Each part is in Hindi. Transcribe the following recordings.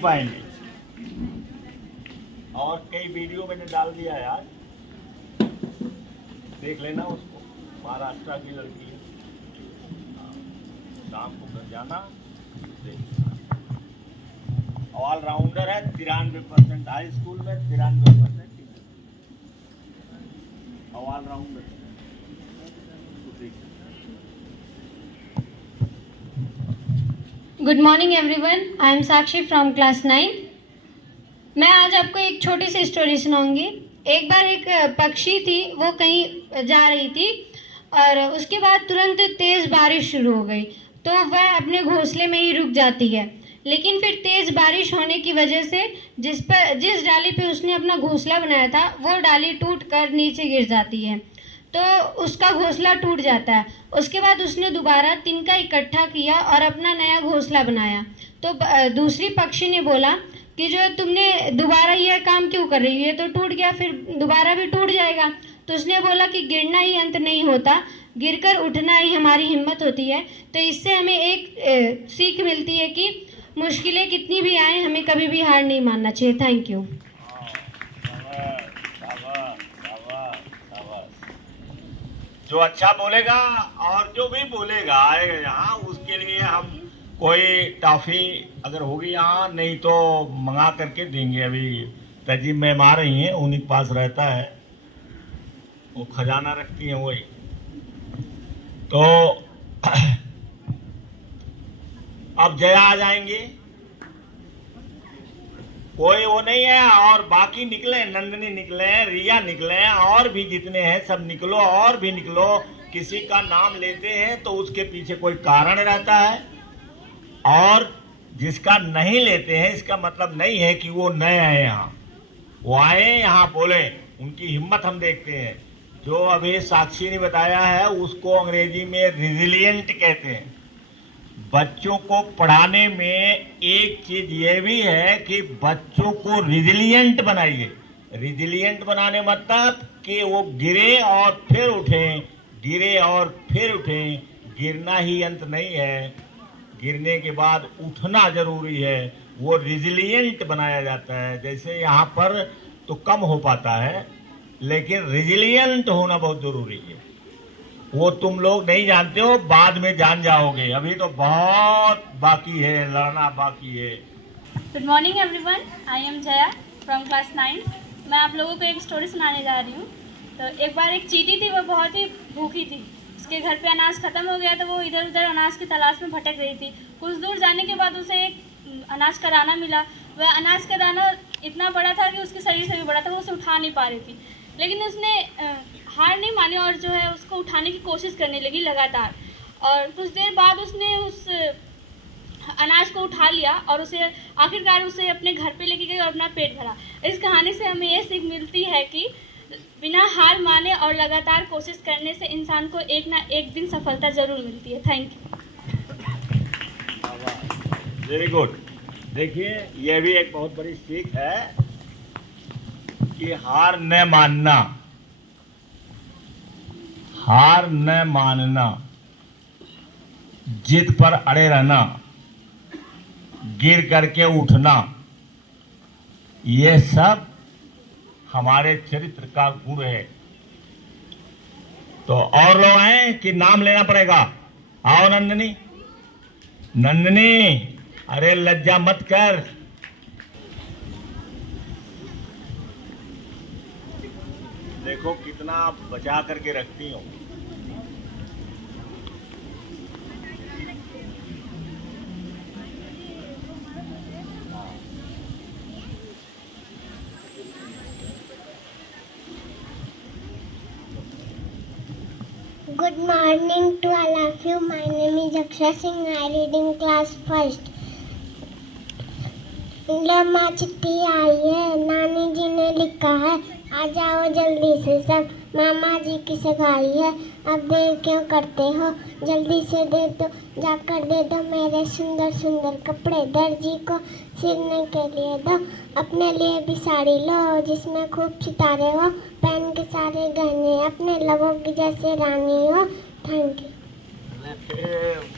पाएंगे। और कई वीडियो मैंने डाल दिया है यार, देख लेना उसको। महाराष्ट्र की लड़की है, शाम को घर जाना, ऑल राउंडर है। 93% हाई स्कूल में, 93% teacher, all rounder. Good morning everyone, I am Sakshi from class 9। मैं आज आपको एक छोटी सी स्टोरी सुनाऊंगी। एक बार एक पक्षी थी, वो कहीं जा रही थी और उसके बाद तुरंत तेज़ बारिश शुरू हो गई, तो वह अपने घोंसले में ही रुक जाती है। लेकिन फिर तेज़ बारिश होने की वजह से जिस डाली पे उसने अपना घोंसला बनाया था, वो डाली टूट कर नीचे गिर जाती है, तो उसका घोंसला टूट जाता है। उसके बाद उसने दोबारा तिनका इकट्ठा किया और अपना नया घोंसला बनाया। तो दूसरी पक्षी ने बोला कि जो तुमने दोबारा यह काम क्यों कर रही हो, ये तो टूट गया, फिर दोबारा भी टूट जाएगा। तो उसने बोला कि गिरना ही अंत नहीं होता, गिरकर उठना ही हमारी हिम्मत होती है। तो इससे हमें एक सीख मिलती है कि मुश्किलें कितनी भी आए, हमें कभी भी हार नहीं मानना चाहिए। Thank you. जो अच्छा बोलेगा और जो भी बोलेगा आएगा यहाँ, उसके लिए हम कोई टॉफ़ी अगर होगी यहाँ, नहीं तो मंगा करके देंगे। अभी तहजीब मैम आ रही हैं, उन्हीं के पास रहता है, वो खजाना रखती हैं वही। तो अब जया आ जाएंगे, कोई वो नहीं है। और बाकी निकले, नंदनी निकले, रिया निकले, और भी जितने हैं सब निकलो, और भी निकलो। किसी का नाम लेते हैं तो उसके पीछे कोई कारण रहता है, और जिसका नहीं लेते हैं इसका मतलब नहीं है कि वो नए आए यहाँ। वो आए यहाँ बोले, उनकी हिम्मत हम देखते हैं। जो अभी साक्षी ने बताया है उसको अंग्रेजी में रिजिलियंट कहते हैं। बच्चों को पढ़ाने में एक चीज ये भी है कि बच्चों को रिजिलियंट बनाइए। रिजिलियंट बनाने मतलब कि वो गिरे और फिर उठें, गिरे और फिर उठें। गिरना ही अंत नहीं है, गिरने के बाद उठना जरूरी है। वो रिजिलियंट बनाया जाता है। जैसे यहाँ पर तो कम हो पाता है, लेकिन रिजिलियंट होना बहुत जरूरी है। वो तुम लोग नहीं जानते हो, बाद में जान जाओगे, अभी तो बहुत बाकी है, लड़ना बाकी है। Good morning everyone, I am Jaya from class 9। मैं आप लोगों को एक स्टोरी सुनाने जा रही हूँ। तो एक बार एक चींटी थी, वो बहुत ही भूखी थी। उसके घर पे अनाज ख़त्म हो गया, तो वो इधर उधर अनाज की तलाश में भटक रही थी। कुछ दूर जाने के बाद उसे एक अनाज का दाना मिला। वह अनाज का दाना इतना बड़ा था कि उसके शरीर से भी बड़ा था, वो उसे उठा नहीं पा रही थी। लेकिन उसने हार नहीं मानी और जो है उसको उठाने की कोशिश करने लगी लगातार। और कुछ देर बाद उसने उस अनाज को उठा लिया और उसे आखिरकार उसे अपने घर पे लेके गई और अपना पेट भरा। इस कहानी से हमें ये सीख मिलती है कि बिना हार माने और लगातार कोशिश करने से इंसान को एक ना एक दिन सफलता ज़रूर मिलती है। Thank you. Very good. देखिए, यह भी एक बहुत बड़ी सीख है कि हार न मानना, हार न मानना, जिद पर अड़े रहना, गिर करके उठना, ये सब हमारे चरित्र का गुण है। तो और लोग हैं कि नाम लेना पड़ेगा। आओ नंदनी, नंदनी, अरे लज्जा मत कर। देखो कितना बचा करके रखती हूँ। Good morning to all of you. My name is Akshay Singh. I read in class 1st. लम्मा चिट्ठी आई है, नानी जी ने लिखा है, आ जाओ जल्दी से सब, मामा जी की सगाई है, अब देर क्यों करते हो, जल्दी से दे दो, जाकर दे दो मेरे सुंदर सुंदर कपड़े, दर्जी को सिलने के लिए दो, अपने लिए भी साड़ी लो जिसमें खूब सितारे हो, पहन के सारे गहने अपने लवों की जैसे रानी हो। Thank you.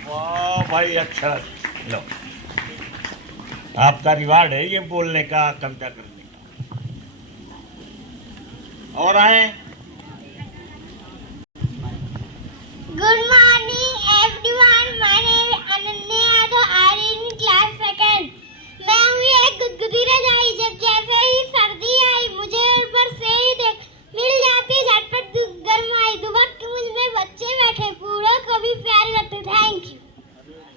वाह भाई, अच्छा लो। आपका रिवार्ड है ये बोलने का, कविता करने का। और आए। Good morning everyone. My name is Ananya Yadav. I read in class second. मैं हूँ एक गुदगुदी रजाई, जब जैसे ही सर्दी आई मुझे ऊपर से ही देख मिल जाती झटपट गरमाई। दुबक मुझ में बच्चे बैठे पूरा कभी प्यारे लगते। Thank you.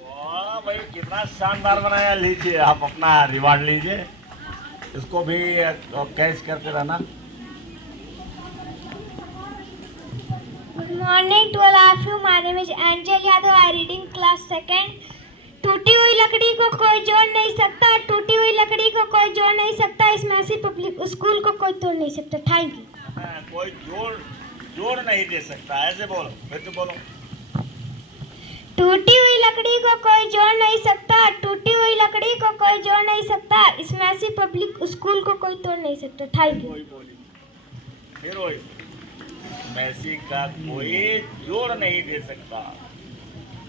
वाह भाई, कितना शानदार बनाया। लीजिए आप अपना रिवार्ड लीजिए, इसको भी कैच करते रहना। Good morning to all of you. My name is Angel Yadav. I read in class second. टूटी हुई लकड़ी को कोई जोड़ नहीं सकता, टूटी हुई लकड़ी को कोई जोड़ नहीं सकता, इस मैसी पब्लिक स्कूल को कोई तोड़ नहीं सकता। Thank you. कोई जोड़ नहीं दे सकता, ऐसे बोलो, फिर तो बोलो। टूटी हुई लकड़ी को कोई जोड़ नहीं सकता, टूटी हुई लकड़ी को कोई जोड़ नहीं सकता, इस मैसी पब्लिक स्कूल को कोई तोड़ नहीं सकता। Thank you. फिर वही, मैसी का कोई जोड़ नहीं दे सकता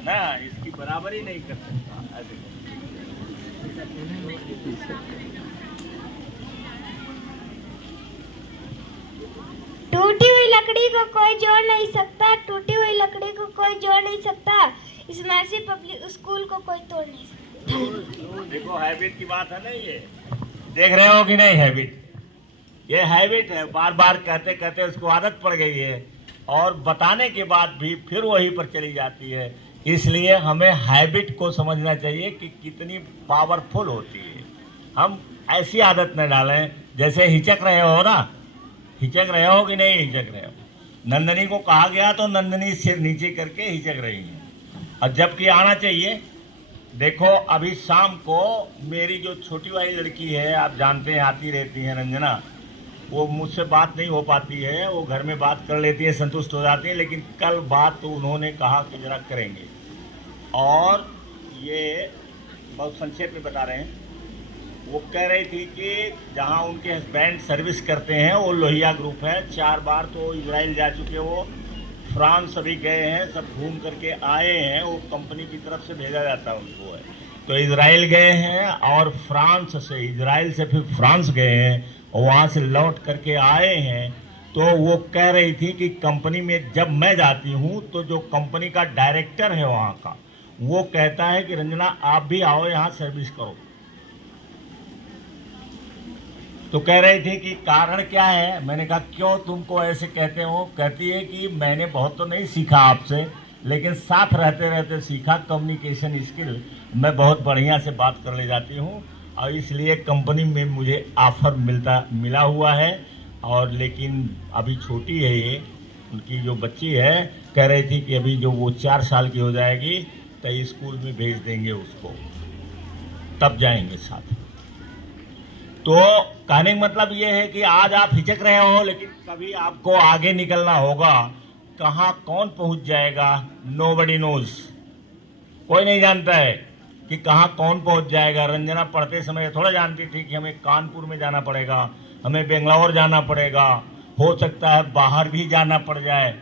ना, इसकी बराबरी नहीं कर सकता, ऐसे। टूटी हुई लकड़ी को कोई जोड़ नहीं सकता, टूटी हुई लकड़ी को कोई जोड़ नहीं सकता, इस मैसी पब्लिक स्कूल को कोई तोड़ नहीं सकता। देखो हैबिट की बात है ना, ये देख रहे हो कि नहीं? हैबिट, ये हैबिट है, बार बार कहते कहते उसको आदत पड़ गई है और बताने के बाद भी फिर वही पर चली जाती है। इसलिए हमें हैबिट को समझना चाहिए कि कितनी पावरफुल होती है। हम ऐसी आदत न डालें जैसे हिचक रहे हो ना, हिचक रहे हो कि नहीं हिचक रहे हो। नंदनी को कहा गया तो नंदनी सिर नीचे करके हिचक रही है, और जबकि आना चाहिए। देखो अभी शाम को मेरी जो छोटी वाली लड़की है, आप जानते हैं आती रहती है रंजना, वो मुझसे बात नहीं हो पाती है, वो घर में बात कर लेती है, संतुष्ट हो जाती है, लेकिन कल बात तो उन्होंने कहा कि जरा करेंगे। और ये बहुत संक्षेप में बता रहे हैं। वो कह रही थी कि जहाँ उनके हस्बैंड सर्विस करते हैं वो लोहिया ग्रुप है, 4 बार तो इजराइल जा चुके, वो फ्रांस अभी गए हैं, सब घूम करके आए हैं, वो कंपनी की तरफ से भेजा जाता है उनको है। तो इजराइल गए हैं और फ्रांस से, इजराइल से फिर फ्रांस गए हैं और वहाँ से लौट करके आए हैं। तो वो कह रही थी कि कंपनी में जब मैं जाती हूँ तो जो कंपनी का डायरेक्टर है वहाँ का, वो कहता है कि रंजना आप भी आओ यहाँ सर्विस करो। तो कह रही थी कि कारण क्या है। मैंने कहा क्यों तुमको ऐसे कहते हो? कहती है कि मैंने बहुत तो नहीं सीखा आपसे, लेकिन साथ रहते रहते सीखा कम्युनिकेशन स्किल। मैं बहुत बढ़िया से बात कर ले जाती हूँ और इसलिए कंपनी में मुझे ऑफर मिला हुआ है। और लेकिन अभी छोटी है ये, उनकी जो बच्ची है, कह रही थी कि अभी जो वो 4 साल की हो जाएगी तो स्कूल में भेज देंगे उसको, तब जाएंगे साथ। तो कहने का मतलब ये है कि आज आप हिचक रहे हो, लेकिन कभी आपको आगे निकलना होगा। कहाँ कौन पहुंच जाएगा, नोबडी नोज, कोई नहीं जानता है कि कहाँ कौन पहुंच जाएगा। रंजना पढ़ते समय थोड़ा जानती थी कि हमें कानपुर में जाना पड़ेगा, हमें बेंगलोर जाना पड़ेगा, हो सकता है बाहर भी जाना पड़ जाए।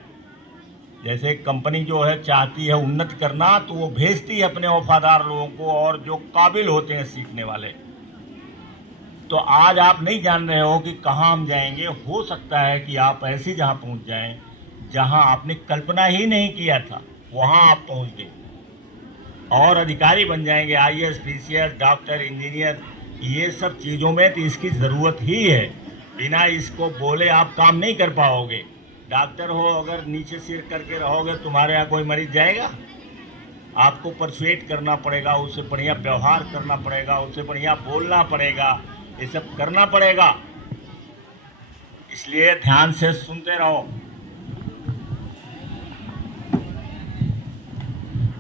जैसे कंपनी जो है चाहती है उन्नति करना, तो वो भेजती है अपने वफादार लोगों को और जो काबिल होते हैं सीखने वाले। तो आज आप नहीं जान रहे हो कि कहाँ हम जाएंगे। हो सकता है कि आप ऐसी जगह पहुँच जाएं जहाँ आपने कल्पना ही नहीं किया था, वहाँ आप पहुँच गए और अधिकारी बन जाएंगे, IAS, PCS, डॉक्टर, इंजीनियर। ये सब चीज़ों में तो इसकी ज़रूरत ही है। बिना इसको बोले आप काम नहीं कर पाओगे। डॉक्टर हो अगर नीचे सिर करके रहोगे, तुम्हारे यहाँ कोई मरीज जाएगा? आपको परसुएट करना पड़ेगा, उससे बढ़िया व्यवहार करना पड़ेगा, उससे बढ़िया बोलना पड़ेगा, ये सब करना पड़ेगा। इसलिए ध्यान से सुनते रहो।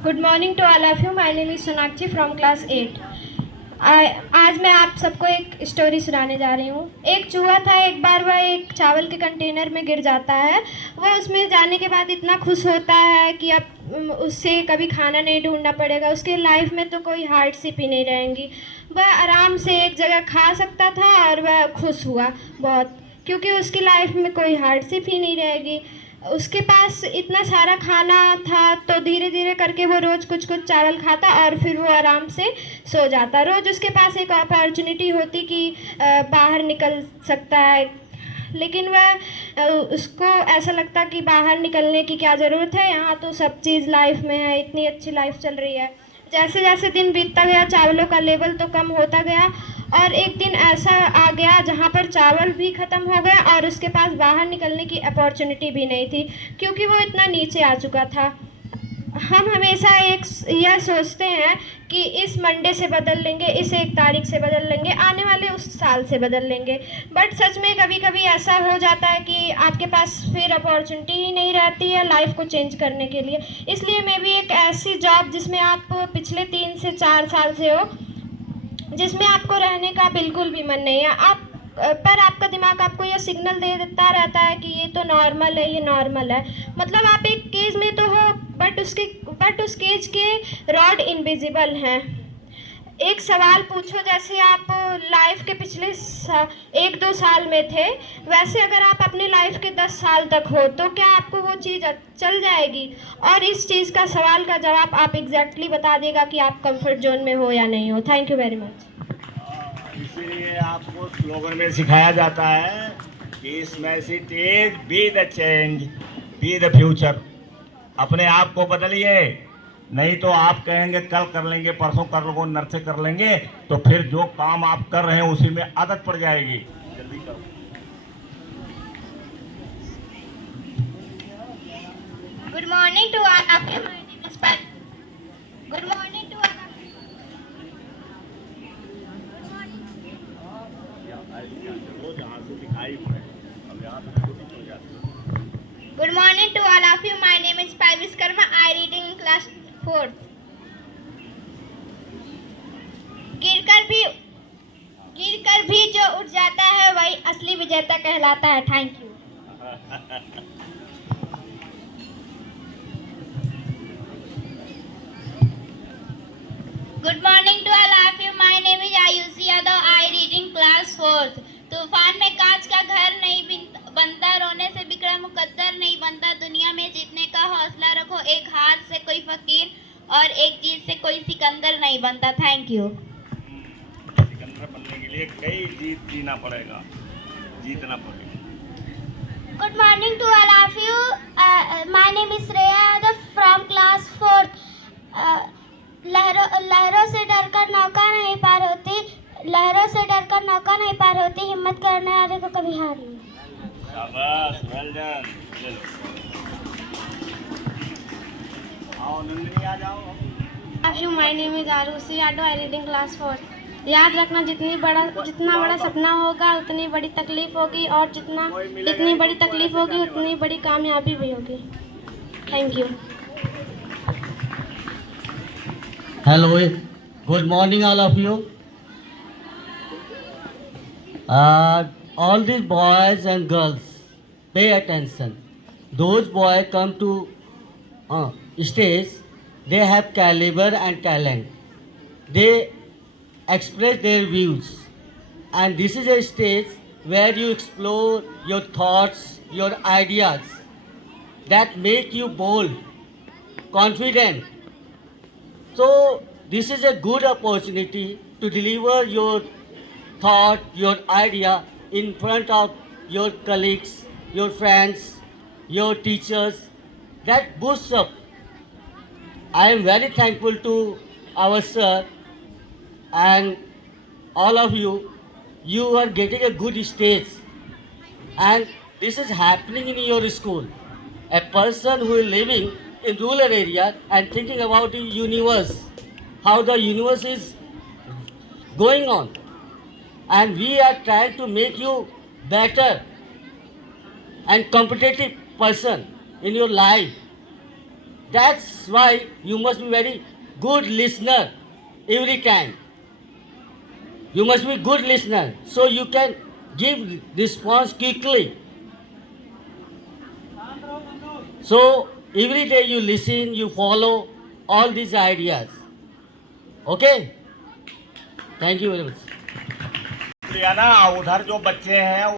Good morning to all of you. My name is Sonakshi from class 8। आज मैं आप सबको एक स्टोरी सुनाने जा रही हूँ। एक चूहा था, एक बार वह एक चावल के कंटेनर में गिर जाता है। वह उसमें जाने के बाद इतना खुश होता है कि अब उससे कभी खाना नहीं ढूंढना पड़ेगा, उसके लाइफ में तो कोई हार्डशिप ही नहीं रहेंगी। वह आराम से एक जगह खा सकता था और वह खुश हुआ बहुत, क्योंकि उसकी लाइफ में कोई हार्डशिप ही नहीं रहेगी। उसके पास इतना सारा खाना था, तो धीरे धीरे करके वो रोज़ कुछ कुछ चावल खाता और फिर वो आराम से सो जाता। रोज़ उसके पास एक अपॉर्चुनिटी होती कि बाहर निकल सकता है, लेकिन वह उसको ऐसा लगता कि बाहर निकलने की क्या ज़रूरत है, यहाँ तो सब चीज़ लाइफ में है, इतनी अच्छी लाइफ चल रही है। जैसे जैसे दिन बीतता गया चावलों का लेवल तो कम होता गया, और एक दिन ऐसा आ गया जहाँ पर चावल भी ख़त्म हो गया और उसके पास बाहर निकलने की अपॉर्चुनिटी भी नहीं थी, क्योंकि वो इतना नीचे आ चुका था। हम हमेशा यह सोचते हैं कि इस मंडे से बदल लेंगे, इस 1 तारीख से बदल लेंगे, आने वाले उस साल से बदल लेंगे, बट सच में कभी कभी ऐसा हो जाता है कि आपके पास फिर अपॉर्चुनिटी ही नहीं रहती है लाइफ को चेंज करने के लिए। इसलिए मैं भी एक ऐसी जॉब जिसमें आप पिछले 3 से 4 साल से हो, जिसमें आपको रहने का बिल्कुल भी मन नहीं है, पर आपका दिमाग आपको यह सिग्नल दे देता रहता है कि ये तो नॉर्मल है, ये नॉर्मल है। मतलब आप एक केज में तो हो, बट उस केज के रॉड इनविजिबल हैं। एक सवाल पूछो, जैसे आप लाइफ के पिछले 1-2 साल में थे, वैसे अगर आप अपनी लाइफ के 10 साल तक हो तो क्या आपको वो चीज़ चल जाएगी? और इस चीज़ का सवाल का जवाब आप एग्जैक्टली बता देगा कि आप कंफर्ट जोन में हो या नहीं हो। Thank you very much. इसीलिए आपको स्लोगन में सिखाया जाता है कि इस message is be the change, be the future. अपने आप को बदलिए, नहीं तो आप कहेंगे कल कर लेंगे, परसों कर लोगों नर्से कर लेंगे, तो फिर जो काम आप कर रहे हैं उसी में आदत पड़ जाएगी। जल्दी करो। Good morning to all of you, my name is Payal. Good morning to all of you. Good morning to all of you. My name is Pail Viskarma. I reading in class 4th. गिरकर भी जो उठ जाता है वही असली विजेता कहलाता है। Thank you. Good morning to all of you. My name is Ayushi Yadav. I reading class 4th. तूफान में कांच का घर नहीं बनता, रोने से बिगड़ा मुकद्दर नहीं बनता, दुनिया में जीतने का हौसला रखो, एक हाथ से कोई फकीर और एक जीत से कोई सिकंदर नहीं बनता। Thank you. सिकंदर बनने के लिए कई जीतना पड़ेगा, जीतना पड़ेगा। Good morning to all of you. My name is Shreya Yadav from class 4th. लहरों से डरकर नौका नहीं पार होती, लहरों से डरकर नौका नहीं पार होती, हिम्मत करने वाले को कभी हार नहीं। शाबाश, वेल डन। आओ नंदिनी, आ जाओ। My name is Arushi Yadav. I reading class 4। याद रखना, जितना बड़ा सपना होगा उतनी बड़ी तकलीफ होगी, और जितनी बड़ी तकलीफ होगी उतनी बड़ी कामयाबी भी होगी। Thank you. Hello, good morning all of you. All these boys and girls, pay attention. Those boys come to stage, they have caliber and talent. They express their views, and this is a stage where you explore your thoughts, your ideas that make you bold, confident. So this is a good opportunity to deliver your thought, your idea in front of your colleagues, your friends, your teachers. That boosts up. I am very thankful to our sir and all of you. You are getting a good stage, and this is happening in your school. A person who is living in rural area and thinking about the universe, how the universe is going on, and we are trying to make you better and competitive person in your life. That's why you must be very good listener every time. You must be good listener so you can give response quickly. So every day you listen, you follow all these ideas. Okay? Thank you very much. ना उधर जो बच्चे हैं